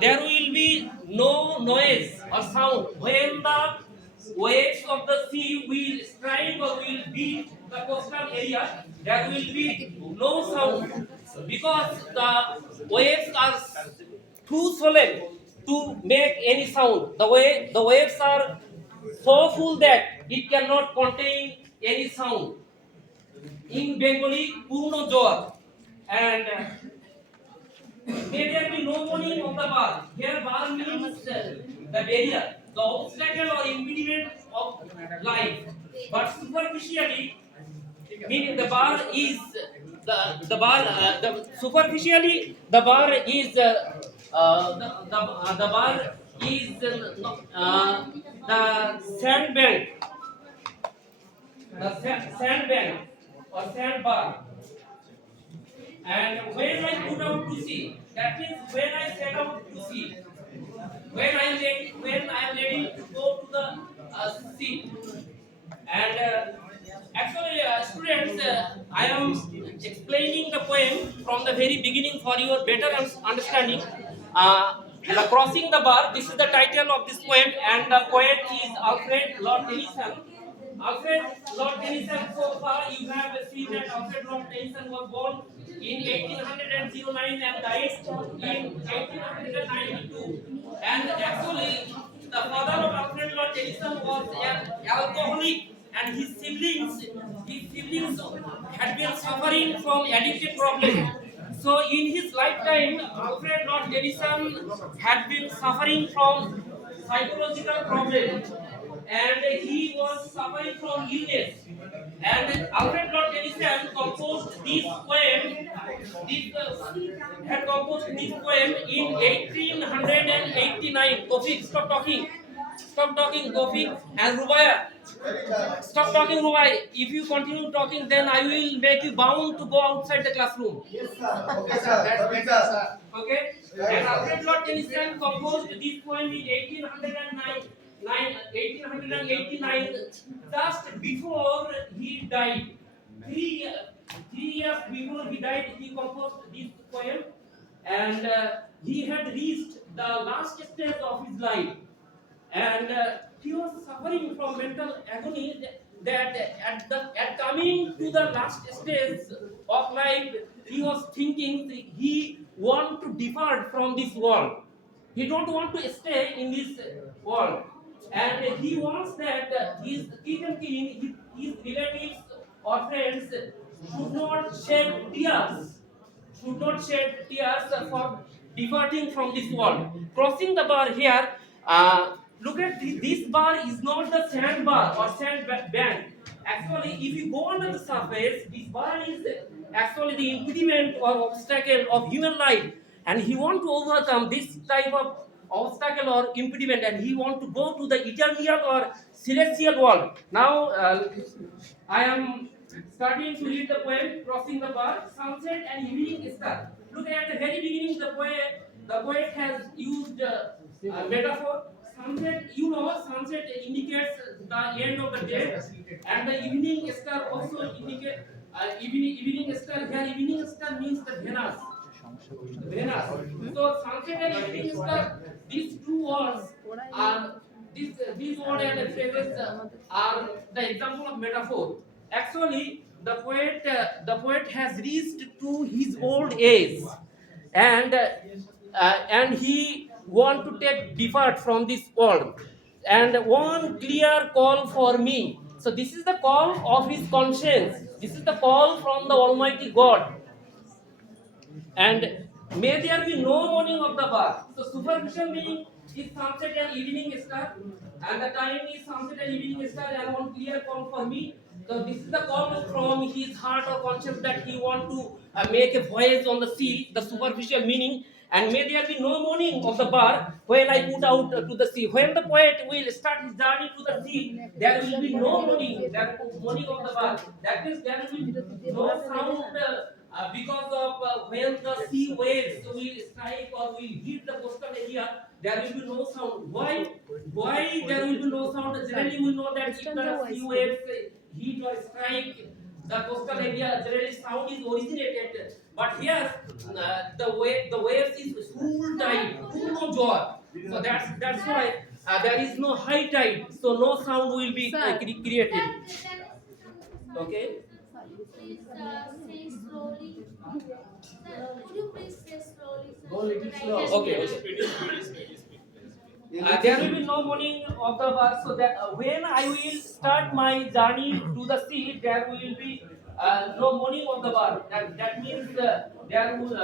there will be no noise or sound when the waves of the sea will strike or will beat the coastal area. There will be no sound because the waves are too solid to make any sound. The waves are so full that it cannot contain any sound. In Bengali, Purno Jor. And may there be no warning of the bar. Here, bar means the barrier, the obstacle or impediment of life. But superficially, meaning the bar is the bar. The superficially, the bar is the bar is the sandbank, sandbank or sandbar. And when I put out to sea, that means when I set out to sea, when I am ready to go to the sea. And actually, students, I am explaining the poem from the very beginning for your better understanding. The Crossing the Bar, this is the title of this poem, and the poet is Alfred Lord Tennyson. Alfred Lord Tennyson, so far you have seen that Alfred Lord Tennyson was born in 1809 and died in 1892. And actually, the father of Alfred Lord Tennyson was an alcoholic, and his siblings had been suffering from addictive problem. So in his lifetime, Alfred Lord Tennyson had been suffering from psychological problem, and he was suffering from illness. And Alfred Lord Tennyson composed this poem. Had composed this poem in 1889. Tofik, stop talking. Stop talking, Tofik and Rubaya. Stop talking, Rubai. If you continue talking, then I will make you bound to go outside the classroom. Yes, sir. Okay, sir. That's okay, sir. Okay? And Alfred Lord Tennyson composed this poem in 1889, just before he died. Three years before he died, he composed this poem, and he had reached the last stage of his life. And he was suffering from mental agony that at coming to the last stage of life, he was thinking he want to depart from this world. He don't want to stay in this world, and he wants that his king and queen, his relatives or friends should not shed tears, for departing from this world. Crossing the bar here, look at this bar is not the sand bar or sand bank. Actually, if you go under the surface, this bar is actually the impediment or obstacle of human life, and he want to overcome this type of obstacle or impediment, and he want to go to the eternal or celestial world. Now, I am starting to read the poem Crossing the Bar, Sunset and Evening Star. Look at the very beginning, the poet has used a metaphor. Sunset, sunset indicates the end of the day, and the evening star also indicates evening star. Here, evening star means the Venus. Venus. So, sunset and evening star, these two words are these words and phrases are the example of metaphor. Actually, the poet has reached to his old age, and he want to take depart from this world, and one clear call for me. So this is the call of his conscience. This is the call from the Almighty God. And may there be no morning of the bar. So superficial meaning is sunset and evening star, and the time is sunset and evening star, and one clear call for me. So this is the call from his heart or conscience that he want to make a voyage on the sea. The superficial meaning. And may there be no morning of the bar when I put out to the sea. When the poet will start his journey to the sea, there will be no morning. There morning of the bar. That means there will be no sound. Because of when the sea waves will strike or will hit the coastal area, there will be no sound. Why? Why there will be no sound? Generally, we know that if the sea waves hit or strike the coastal area, generally sound is originated. But here, the waves is full no jar. So that's why there is no high tide, so no sound will be Sir. created. Sir, Okay. please say slowly. Sir, could you please say slowly, sir? Go little That I slow. can Okay, hear. okay. You There will be no morning of the bar, so that when I will start my journey to the sea, there will be no morning of the bar. That means there will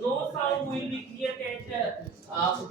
no sound will be created